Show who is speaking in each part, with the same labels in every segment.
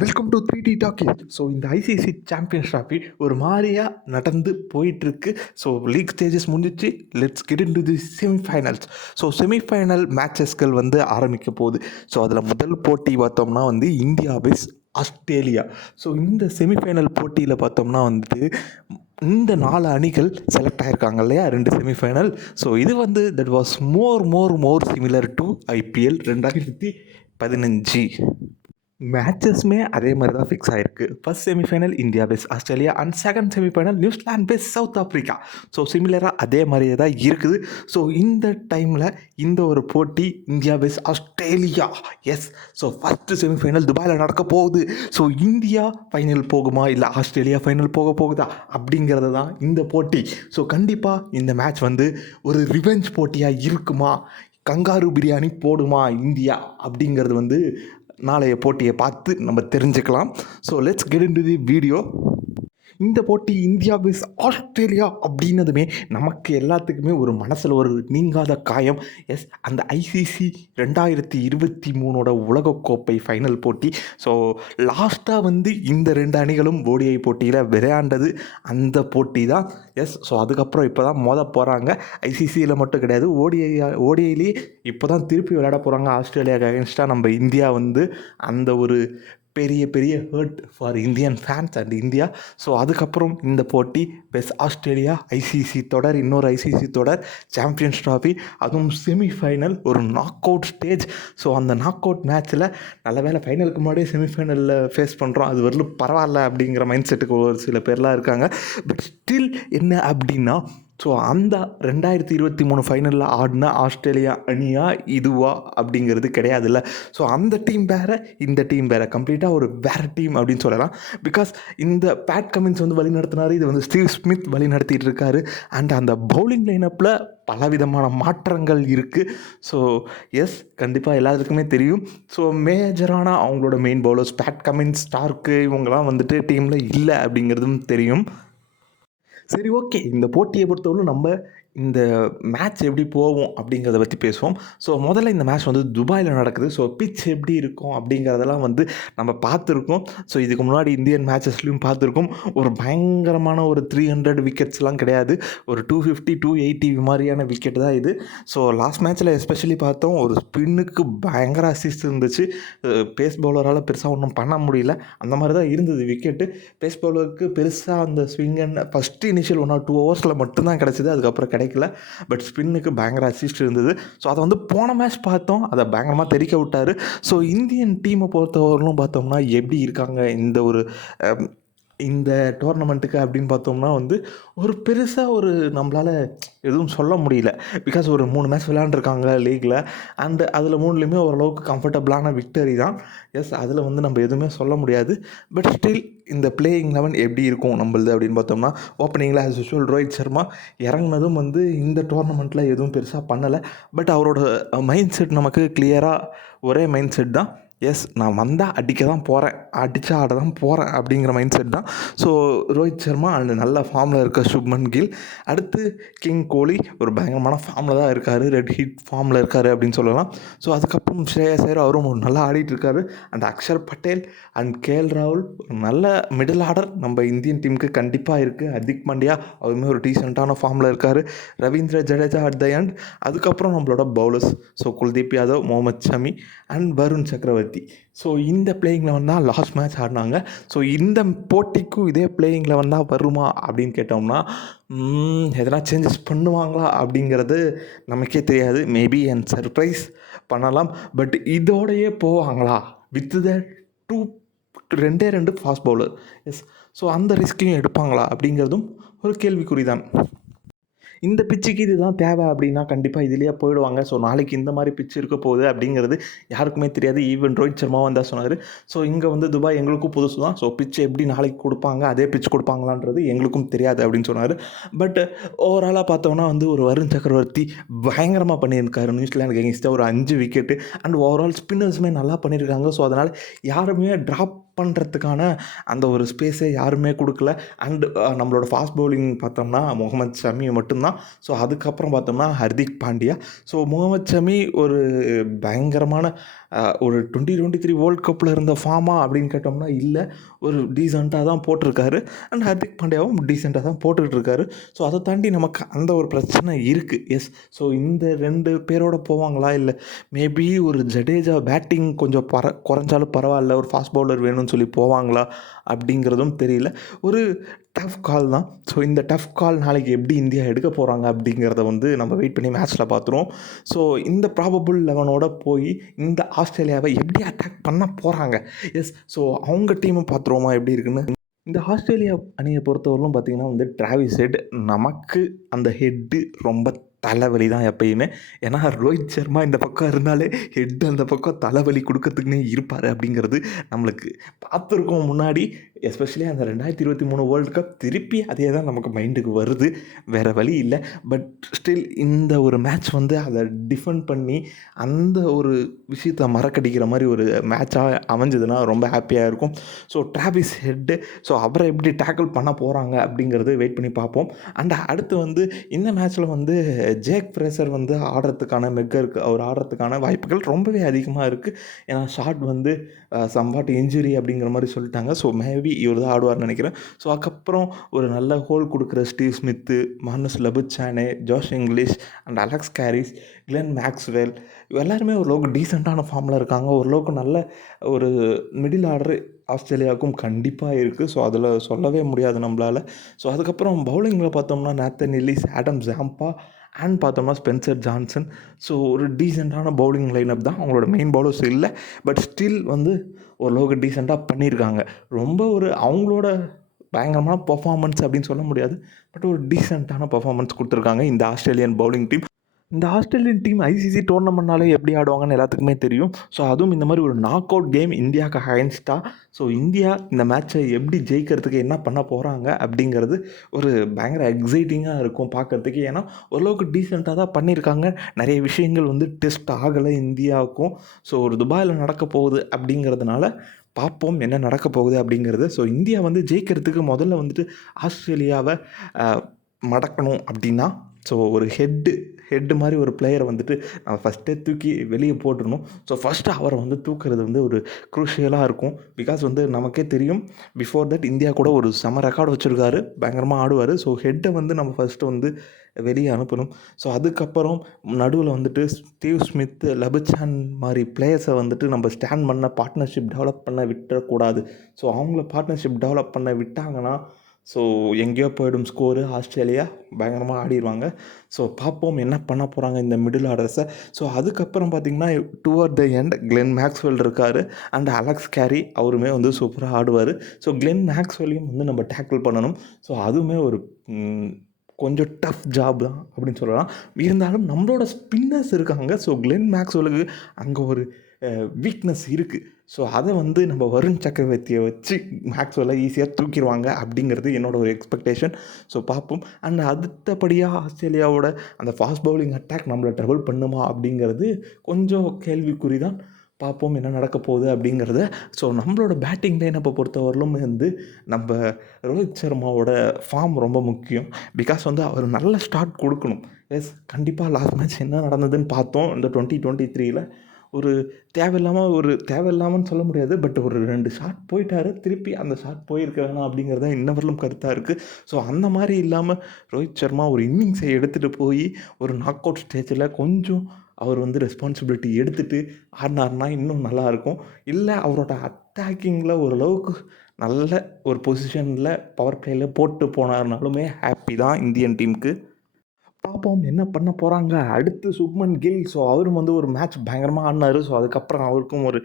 Speaker 1: Welcome to three D talkie so இந்த ICC champions trophy ஒரு மாதிரியாக நடந்து போயிட்டுருக்கு. ஸோ லீக் ஸ்டேஜஸ் முடிஞ்சிச்சு. Let's get into the semifinals so semifinal மேட்சஸ்கள் வந்து ஆரம்பிக்க போகுது. ஸோ அதில் முதல் போட்டி பார்த்தோம்னா வந்து இந்தியா விஸ் ஆஸ்திரேலியா. ஸோ இந்த செமிஃபைனல் போட்டியில் பார்த்தோம்னா வந்துட்டு இந்த நாலு அணிகள் செலக்ட் ஆகிருக்காங்க இல்லையா? ரெண்டு செமிஃபைனல் ஸோ இது வந்து that was more more more similar to IPL ரெண்டாயிரத்தி பதினஞ்சு. மேட்சஸ்மே அதே மாதிரி தான் ஃபிக்ஸ் ஆகிருக்கு first semifinal India versus Australia and second semifinal New Zealand versus South Africa so சிமிலராக அதே மாதிரியே தான் இருக்குது. ஸோ இந்த டைமில் இந்த ஒரு போட்டி India vs Australia. Yes so first semifinal துபாயில் நடக்க போகுது. ஸோ இந்தியா ஃபைனல் போகுமா? இல்லை ஆஸ்திரேலியா ஃபைனல் போக போகுதா? அப்படிங்கிறது தான் இந்த போட்டி. ஸோ கண்டிப்பாக இந்த மேட்ச் வந்து ஒரு ரிவெஞ்ச் போட்டியாக இருக்குமா? கங்காரு பிரியாணி போடுமா இந்தியா? அப்படிங்கிறது வந்து நாளைய போட்டியை பார்த்து நம்ம தெரிஞ்சுக்கலாம். So let's get into the video இந்த போட்டி இந்தியா விஸ் ஆஸ்திரேலியா அப்படின்னதுமே நமக்கு எல்லாத்துக்குமே ஒரு மனசில் ஒரு நீங்காத காயம். எஸ் அந்த ஐசிசி ரெண்டாயிரத்தி இருபத்தி மூணோட உலகக்கோப்பை ஃபைனல் போட்டி. ஸோ லாஸ்ட்டாக வந்து இந்த ரெண்டு அணிகளும் ஓடிஐ போட்டியில் விளையாண்டது அந்த போட்டி தான் எஸ் ஸோ அதுக்கப்புறம் இப்போ தான் மோத போகிறாங்க ஐசிசியில் மட்டும் கிடையாது ஓடிஐ ஓடிஐலேயே இப்போ தான் திருப்பி விளையாட போகிறாங்க ஆஸ்திரேலியாவுக்கு அகேன்ஸ்டாக நம்ம இந்தியா வந்து அந்த ஒரு பெரிய பெரிய hurt for Indian fans and India so அதுக்கப்புறம் இந்த போட்டி பெஸ்ட் ஆஸ்திரேலியா ஐசிசி தொடர் இன்னொரு ஐசிசி தொடர் சாம்பியன்ஸ் ட்ராஃபி அதுவும் செமிஃபைனல் ஒரு நாக் அவுட் ஸ்டேஜ் ஸோ அந்த நாக் அவுட் மேட்ச்சில் நல்ல வேலை ஃபைனலுக்கு முன்னாடியே செமிஃபைனலில் ஃபேஸ் பண்ணுறோம் அது வரலும் பரவாயில்ல அப்படிங்கிற மைண்ட் செட்டுக்கு ஒரு சில பேர்லாம் இருக்காங்க. பட் ஸ்டில் என்ன அப்படின்னா ஸோ அந்த ரெண்டாயிரத்தி இருபத்தி மூணு ஃபைனலில் ஆடின ஆஸ்திரேலியா அணியா இதுவா அப்படிங்கிறது கிடையாதுல்ல. ஸோ அந்த டீம் வேறு இந்த டீம் வேறு. கம்ப்ளீட்டாக ஒரு வேறு டீம் அப்படின்னு சொல்லலாம். பிகாஸ் இந்த பேட் கமின்ஸ் வந்து வழிநடத்தினார் இது வந்து ஸ்டீவ் ஸ்மித் வழி நடத்திட்டு இருக்காரு. அண்ட் அந்த பவுலிங் லைனப்பில் பலவிதமான மாற்றங்கள் இருக்குது ஸோ எஸ் கண்டிப்பாக எல்லாத்துக்குமே தெரியும். ஸோ மேஜரான அவங்களோட main bowlers Pat Cummins Starc இவங்கெல்லாம் வந்துட்டு டீமில் இல்லை அப்படிங்கிறதும் தெரியும். சரி ஓகே இந்த போட்டியை பொறுத்தவரை நம்ம இந்த மேட்ச் எப்படி போகும் அப்படிங்கிறத பற்றி பேசுவோம். ஸோ முதல்ல இந்த மேட்ச் வந்து துபாயில் நடக்குது. ஸோ பிச் எப்படி இருக்கும் அப்படிங்கிறதெல்லாம் வந்து நம்ம பார்த்துருக்கோம். ஸோ இதுக்கு முன்னாடி இந்தியன் மேட்சஸ்லையும் பார்த்துருக்கோம். ஒரு பயங்கரமான ஒரு த்ரீ ஹண்ட்ரட் விக்கெட்ஸ்லாம் கிடையாது. ஒரு டூ ஃபிஃப்டி டூ எயிட்டி மாதிரியான விக்கெட் தான் இது. ஸோ லாஸ்ட் மேட்ச்சில் எஸ்பெஷலி பார்த்தோம் ஒரு ஸ்பின்னுக்கு பயங்கர அசிஸ்ட் இருந்துச்சு. பேஸ் பவுலரால் பெருசாக ஒன்றும் பண்ண முடியல. அந்த மாதிரி தான் இருந்தது விக்கெட்டு பேஸ் பவுலருக்கு பெருசாக அந்த swing and first initial one or two ஹவர்ஸில் மட்டும்தான் கிடச்சிது. அதுக்கப்புறம் கிடைக்கல. பட் ஸ்பின்னுக்கு பயங்கர அசிஸ்ட் இருந்தது. ஸோ அதை வந்து போன மேட்ச் பார்த்தோம். அதை பயங்கரமாக தெரிக்க விட்டார். ஸோ இந்தியன் டீமை பொறுத்தவரையிலும் பார்த்தோம்னா எப்படி இருக்காங்க? இந்த ஒரு இந்த டோர்னமெண்ட்டுக்கு அப்படின்னு பார்த்தோம்னா வந்து ஒரு பெருசாக ஒரு நம்மளால் எதுவும் சொல்ல முடியல. பிகாஸ் ஒரு மூணு மேட்ச் விளையாண்டுருக்காங்க லீக்கில் அண்டு அதில் மூணுலேயுமே ஓரளவுக்கு கம்ஃபர்டபுளான விக்டரி தான். எஸ் அதில் வந்து நம்ம எதுவுமே சொல்ல முடியாது. பட் ஸ்டில் இந்த பிளேயிங் லெவன் எப்படி இருக்கும் நம்மளது அப்படின்னு பார்த்தோம்னா ஓப்பனிங்கில் ஆஸ் யூஷுவல் ரோஹித் சர்மா இறங்குனதும் வந்து இந்த டோர்னமெண்ட்டில் எதுவும் பெருசாக பண்ணலை. பட் அவரோட மைண்ட் செட் நமக்கு கிளியராக ஒரே மைண்ட் செட் தான். எஸ் நான் வந்தால் அடிக்க தான் போகிறேன் அடித்தா ஆட தான் போகிறேன் அப்படிங்கிற மைண்ட் செட் தான். ஸோ ரோஹித் சர்மா அண்ட் நல்ல ஃபார்மில் இருக்க சுப்மன் கில். அடுத்து கிங் கோலி ஒரு பயங்கரமான ஃபார்மில் தான் இருக்கார். ரெட் ஹிட் ஃபார்மில் இருக்கார் அப்படின்னு சொல்லலாம். ஸோ அதுக்கப்புறம் ஸ்ரேயா சேர் அவரும் ஒரு நல்லா ஆடிட்டு இருக்காரு. And Axar Patel and KL ராகுல் ஒரு நல்ல மிடில் ஆர்டர் நம்ம இந்தியன் டீமுக்கு கண்டிப்பாக இருக்குது ஹர்திக் பாண்டியா அவருமே ஒரு டீசெண்டான ஃபார்மில் இருக்கார். Ravindra Jadeja at the end அதுக்கப்புறம் நம்மளோட bowlers so Kuldeep Yadav Mohammed Shami and Varun Chakravarthy so இந்த பிளேயிங் லெவன் தான் லாஸ்ட் மேட்ச் ஆடினாங்க. ஸோ இந்த போட்டிக்கும் இதே பிளேயிங் லெவன் தான் வருமா அப்படின்னு கேட்டோம்னா எதனா சேஞ்சஸ் பண்ணுவாங்களா? அப்படிங்கிறது நமக்கே தெரியாது. மேபி அண்ட் சர்ப்ரைஸ் பண்ணலாம். பட் இதோடையே போவாங்களா? வித் த டூ ரெண்டே ரெண்டு ஃபாஸ்ட் பவுலர் எஸ் ஸோ அந்த ரிஸ்க்கையும் எடுப்பாங்களா அப்படிங்கிறதும் ஒரு கேள்விக்குறி தான் இந்த பிச்சுக்கு இதுதான் தேவை அப்படின்னா கண்டிப்பாக இதுலேயே போயிடுவாங்க. ஸோ நாளைக்கு இந்த மாதிரி பிச்சு இருக்க போகுது அப்படிங்கிறது யாருக்குமே தெரியாது. ஈவன் ரோஹித் சர்மா வந்தால் சொன்னார். ஸோ இங்கே வந்து துபாய் எங்களுக்கும் புதுசு தான். ஸோ பிச்சு எப்படி நாளைக்கு கொடுப்பாங்க அதே பிச் கொடுப்பாங்களான்றது எங்களுக்கும் தெரியாது அப்படின்னு சொன்னார். பட் ஓவராலாக பார்த்தோம்னா வந்து ஒரு வருண் சக்கரவர்த்தி பயங்கரமாக பண்ணியிருக்காரு. நியூசிலாந்துக்கு எங்கேஸ்டாக ஒரு அஞ்சு விக்கெட்டு அண்ட் ஓவரால் ஸ்பின்னர்ஸுமே நல்லா பண்ணியிருக்காங்க. ஸோ அதனால் யாருமே ட்ராப் பண்ணுறதுக்கான அந்த ஒரு ஸ்பேஸே யாருமே கொடுக்கல. அண்டு நம்மளோட ஃபாஸ்ட் பவுலிங் பார்த்தோம்னா முகமது ஷமி மட்டும்தான். ஸோ அதுக்கப்புறம் பார்த்தோம்னா ஹர்திக் பாண்டியா. ஸோ முகமது ஷமி ஒரு பயங்கரமான ஒரு டுவெண்ட்டி டுவெண்ட்டி த்ரீ வேர்ல்ட் கப்பில் இருந்த ஃபார்மா அப்படின்னு கேட்டோம்னா இல்லை. ஒரு டீசெண்டாக தான் போட்டிருக்காரு. அண்ட் ஹர்திக் பாண்டியாவும் டீசெண்டாக தான் போட்டுக்கிட்டு இருக்காரு ஸோ அதை தாண்டி நமக்கு அந்த ஒரு பிரச்சனை இருக்குது எஸ் ஸோ இந்த ரெண்டு பேரோட போவாங்களா? இல்லை. மேபி ஒரு ஜடேஜா பேட்டிங் கொஞ்சம் பர குறைஞ்சாலும் பரவாயில்ல. ஒரு ஃபாஸ்ட் பவுலர் வேணும்னு சொல்லி போவாங்களா? அப்படிங்கிறதும் தெரியல. ஒரு டஃப் கால் தான். ஸோ இந்த டஃப் கால் நாளைக்கு எப்படி இந்தியா எடுக்க போகிறாங்க அப்படிங்கிறத வந்து நம்ம வெயிட் பண்ணி மேட்ச்சில் பார்த்துருவோம். ஸோ இந்த ப்ராபபிள் லெவனோட போய் இந்த ஆஸ்திரேலியாவை எப்படி அட்டாக் பண்ண போகிறாங்க எஸ் ஸோ அவங்க டீமை பார்த்துருவோமா எப்படி இருக்குன்னு? இந்த ஆஸ்திரேலியா அணியை பொறுத்தவரையிலும் பார்த்தீங்கன்னா வந்து டிராவிஸ் ஹெட் நமக்கு அந்த ஹெட்டு ரொம்ப தலைவலி தான் எப்பயுமே. ஏன்னா ரோஹித் சர்மா இந்த பக்கம் இருந்தாலே ஹெட் அந்த பக்கம் தலைவலி கொடுக்கறதுக்குனே இருப்பார் அப்படிங்கிறது நம்மளுக்கு பார்த்துருக்கோம் முன்னாடி. எஸ்பெஷலி அந்த ரெண்டாயிரத்தி இருபத்தி மூணு வேர்ல்டு கப் திருப்பி அதே தான் நமக்கு மைண்டுக்கு வருது. வேறு வழி இல்லை. பட் ஸ்டில் இந்த ஒரு மேட்ச் வந்து அதை டிஃபெண்ட் பண்ணி அந்த ஒரு விஷயத்தை மறக்கடிக்கிற மாதிரி ஒரு மேட்சாக அமைஞ்சதுன்னா ரொம்ப ஹாப்பியாக இருக்கும். ஸோ டிராவிஸ் ஹெட்டு ஸோ அவரை எப்படி டேக்கிள் பண்ண போகிறாங்க அப்படிங்கிறது வெயிட் பண்ணி பார்ப்போம். அண்ட் அடுத்து வந்து இந்த மேட்ச்சில் வந்து ஜேக் ஃப்ரேசர் வந்து ஆடுறதுக்கான மெக்கருக்கு அவர் ஆடுறதுக்கான வாய்ப்புகள் ரொம்பவே அதிகமாக இருக்குது ஏன்னா ஷார்ட் வந்து சம்பாட் இன்ஜுரி அப்படிங்கிற மாதிரி சொல்லிட்டாங்க. ஸோ மேபி இவர் தான் ஆடுவார்னு நினைக்கிறேன். ஸோ அதுக்கப்புறம் ஒரு நல்ல ஹோல் கொடுக்குற Steve Smith Marnus Labuschagne Josh Inglis and Alex Carey's Glenn Maxwell எல்லாருமே ஓரளவுக்கு டீசெண்டான ஃபார்மில் இருக்காங்க. ஓரளவுக்கு நல்ல ஒரு மிடில் ஆர்டர் ஆஸ்திரேலியாவுக்கும் கண்டிப்பாக இருக்குது ஸோ அதில் சொல்லவே முடியாது நம்மளால். ஸோ அதுக்கப்புறம் பவுலிங்கில் பார்த்தோம்னா Nathan Ellis Adam Zampa and பார்த்தோம்னா ஸ்பென்சர் ஜான்சன் ஸோ ஒரு டீசெண்டான பவுலிங் லைனப் தான். அவங்களோட மெயின் பவுலர்ஸ் இல்லை. பட் ஸ்டில் வந்து ஓரளவுக்கு டீசெண்டாக பண்ணியிருக்காங்க ரொம்ப ஒரு அவங்களோட பயங்கரமான பர்ஃபார்மன்ஸ் அப்படின்னு சொல்ல முடியாது. பட் ஒரு டீசெண்டான பர்ஃபார்மன்ஸ் கொடுத்துருக்காங்க இந்த ஆஸ்திரேலியன் பவுலிங் டீம் இந்த ஆஸ்திரேலியன் டீம் ஐசிசி டோர்னமெண்ட்னாலே எப்படி ஆடுவாங்கன்னு எல்லாத்துக்குமே தெரியும். ஸோ அதுவும் இந்த மாதிரி ஒரு நாக் அவுட் கேம் இந்தியாவுக்கு அகைன்ஸ்டாக ஸோ இந்தியா இந்த மேட்ச்சை எப்படி ஜெயிக்கிறதுக்கு என்ன பண்ண போகிறாங்க அப்படிங்கிறது ஒரு பயங்கர எக்ஸைட்டிங்காக இருக்கும் பார்க்குறதுக்கு. ஏன்னா ஓரளவுக்கு டீசெண்டாக தான் பண்ணியிருக்காங்க. நிறைய விஷயங்கள் வந்து டெஸ்ட் ஆகலை இந்தியாவுக்கும். ஸோ ஒரு துபாயில் நடக்க போகுது அப்படிங்கிறதுனால பார்ப்போம் என்ன நடக்க போகுது அப்படிங்கிறது. ஸோ இந்தியா வந்து ஜெயிக்கிறதுக்கு முதல்ல வந்துட்டு ஆஸ்திரேலியாவை மடக்கணும் அப்படின்னா ஸோ ஒரு ஹெட்டு ஹெட்டு மாதிரி ஒரு பிளேயரை வந்துட்டு நம்ம ஃபஸ்ட்டே தூக்கி வெளியே போட்டுடணும். ஸோ ஃபஸ்ட்டு அவரை வந்து தூக்குறது வந்து ஒரு குரூஷியலாக இருக்கும். பிகாஸ் வந்து நமக்கே தெரியும் பிஃபோர் தட் இந்தியா கூட ஒரு செம ரெக்கார்டு வச்சுருக்காரு. பயங்கரமாக ஆடுவார். ஸோ ஹெட்டை வந்து நம்ம ஃபஸ்ட்டு வந்து வெளியே அனுப்பணும். ஸோ அதுக்கப்புறம் நடுவில் வந்துட்டு ஸ்டீவ் ஸ்மித் லபுச்சான் மாதிரி பிளேயர்ஸை வந்துட்டு நம்ம ஸ்டாண்ட் பண்ண பார்ட்னர்ஷிப் டெவலப் பண்ண விட்டுறக்கூடாது. ஸோ அவங்கள பார்ட்னர்ஷிப் டெவலப் பண்ண விட்டாங்கன்னா ஸோ எங்கேயோ போயிடும் ஸ்கோரு ஆஸ்திரேலியா பயங்கரமாக ஆடிடுவாங்க ஸோ பார்ப்போம் என்ன பண்ண போகிறாங்க இந்த மிடில் ஆர்டர்ஸை ஸோ அதுக்கப்புறம் பார்த்திங்கன்னா toward the end Glenn Maxwell இருக்கார். அண்ட் அலெக்ஸ் கேரி அவருமே வந்து சூப்பராக ஆடுவார். ஸோ கிளென் மேக்ஸ்வெல்லையும் வந்து நம்ம டேக்கிள் பண்ணணும். ஸோ அதுவுமே ஒரு கொஞ்சம் டஃப் ஜாப் தான் அப்படின்னு சொல்லலாம். இருந்தாலும் நம்மளோட ஸ்பின்னர்ஸ் இருக்காங்க. ஸோ கிளென் மேக்ஸ்வெலுக்கு அங்கே ஒரு வீக்னஸ் இருக்குது ஸோ அதை வந்து நம்ம வருண் சக்கரவர்த்தியை வச்சு மேக்ஸ்வெல்லாம் ஈஸியாக தூக்கிடுவாங்க அப்படிங்கிறது என்னோட ஒரு எக்ஸ்பெக்டேஷன் ஸோ பார்ப்போம். அண்ட் அடுத்தபடியாக ஆஸ்திரேலியாவோட அந்த ஃபாஸ்ட் பவுலிங் அட்டாக் நம்மளை ட்ரபிள் பண்ணுமா அப்படிங்கிறது கொஞ்சம் கேள்விக்குறி தான். பார்ப்போம் என்ன நடக்க போகுது அப்படிங்கிறத. ஸோ நம்மளோட பேட்டிங் லைனப்பை பொறுத்தவரையிலும் வந்து நம்ம ரோஹித் சர்மாவோட ஃபார்ம் ரொம்ப முக்கியம். பிகாஸ் வந்து அவர் நல்ல ஸ்டார்ட் கொடுக்கணும். எஸ் கண்டிப்பாக லாஸ்ட் மேட்ச் என்ன நடந்ததுன்னு பார்த்தோம். இந்த டுவெண்ட்டி டுவெண்ட்டி த்ரீயில் ஒரு தேவையில்லாமல் ஒரு தேவையில்லாமன்னு சொல்ல முடியாது பட் ஒரு ரெண்டு ஷாட் போயிட்டாரு திருப்பி அந்த ஷாட் போயிருக்க வேணாம் அப்படிங்கிறது தான் இன்ன வரலும் கருத்தாக இருக்குது ஸோ அந்த மாதிரி இல்லாமல் ரோஹித் சர்மா ஒரு இன்னிங்ஸை எடுத்துகிட்டு போய் ஒரு நாக் அவுட் ஸ்டேஜில் கொஞ்சம் அவர் வந்து ரெஸ்பான்சிபிலிட்டி எடுத்துகிட்டு ஆடினார்னா இன்னும் நல்லாயிருக்கும் இல்லை அவரோட அட்டாக்கிங்கில் ஓரளவுக்கு நல்ல ஒரு பொசிஷனில் பவர் பிளேயில் போட்டு போனார்னாலுமே ஹாப்பி தான் இந்தியன் டீமுக்கு பார்ப்போம் என்ன பண்ண போகிறாங்க அடுத்து சுப்மன் கில். ஸோ அவரும் வந்து ஒரு மேட்ச் பயங்கரமாக ஆடினார். ஸோ அதுக்கப்புறம் அவருக்கும் ஒரு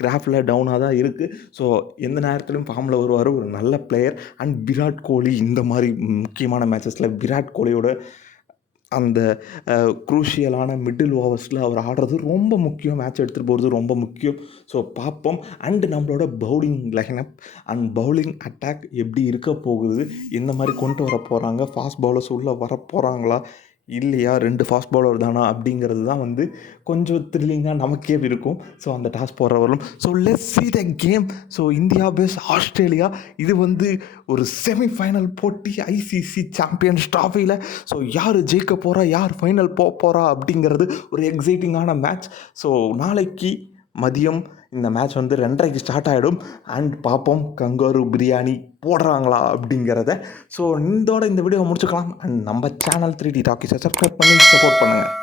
Speaker 1: கிராஃபில் டவுனாக தான் இருக்குது ஸோ எந்த நேரத்துலையும் ஃபார்மில் வருவார். ஒரு நல்ல பிளேயர் அண்ட் விராட் கோலி இந்த மாதிரி முக்கியமான மேட்சஸில் விராட் கோலியோட அந்த குரூஷியலான மிடில் ஓவர்ஸில் அவர் ஆடுறது ரொம்ப முக்கியம். மேட்ச் எடுத்துகிட்டு போகிறது ரொம்ப முக்கியம். ஸோ பார்ப்போம். அண்டு நம்மளோட bowling lineup and bowling attack எப்படி இருக்க போகுது? இந்த மாதிரி கொண்டு வர போகிறாங்க ஃபாஸ்ட் பவுலர்ஸ் உள்ளே வர போகிறாங்களா இல்லையா ரெண்டு ஃபாஸ்ட் பவுலர் தானா அப்படிங்கிறது தான் வந்து கொஞ்சம் த்ரில்லிங்காக நமக்கே இருக்கும். ஸோ அந்த toss போடுறவர்களும் so let's see the game so India vs Australia. இது வந்து ஒரு செமிஃபைனல் போட்டி ஐசிசி சாம்பியன்ஸ் ட்ராஃபியில் ஸோ யார் ஜெயிக்க போகிறா யார் ஃபைனல் போக போகிறா அப்படிங்கிறது ஒரு எக்ஸைட்டிங்கான மேட்ச் ஸோ நாளைக்கு மதியம் இந்த மேட்ச் வந்து ரெண்டரைக்கு ஸ்டார்ட் ஆகிடும் அண்ட் பார்ப்போம் கங்காரு பிரியாணி போடுறாங்களா அப்படிங்கிறத. ஸோ இந்தோட இந்த வீடியோவை முடிச்சுக்கலாம். அண்ட் நம்ம சேனல் த்ரீ டி டாக்கிஸை சப்ஸ்கிரைப் பண்ணி சப்போர்ட் பண்ணுங்கள்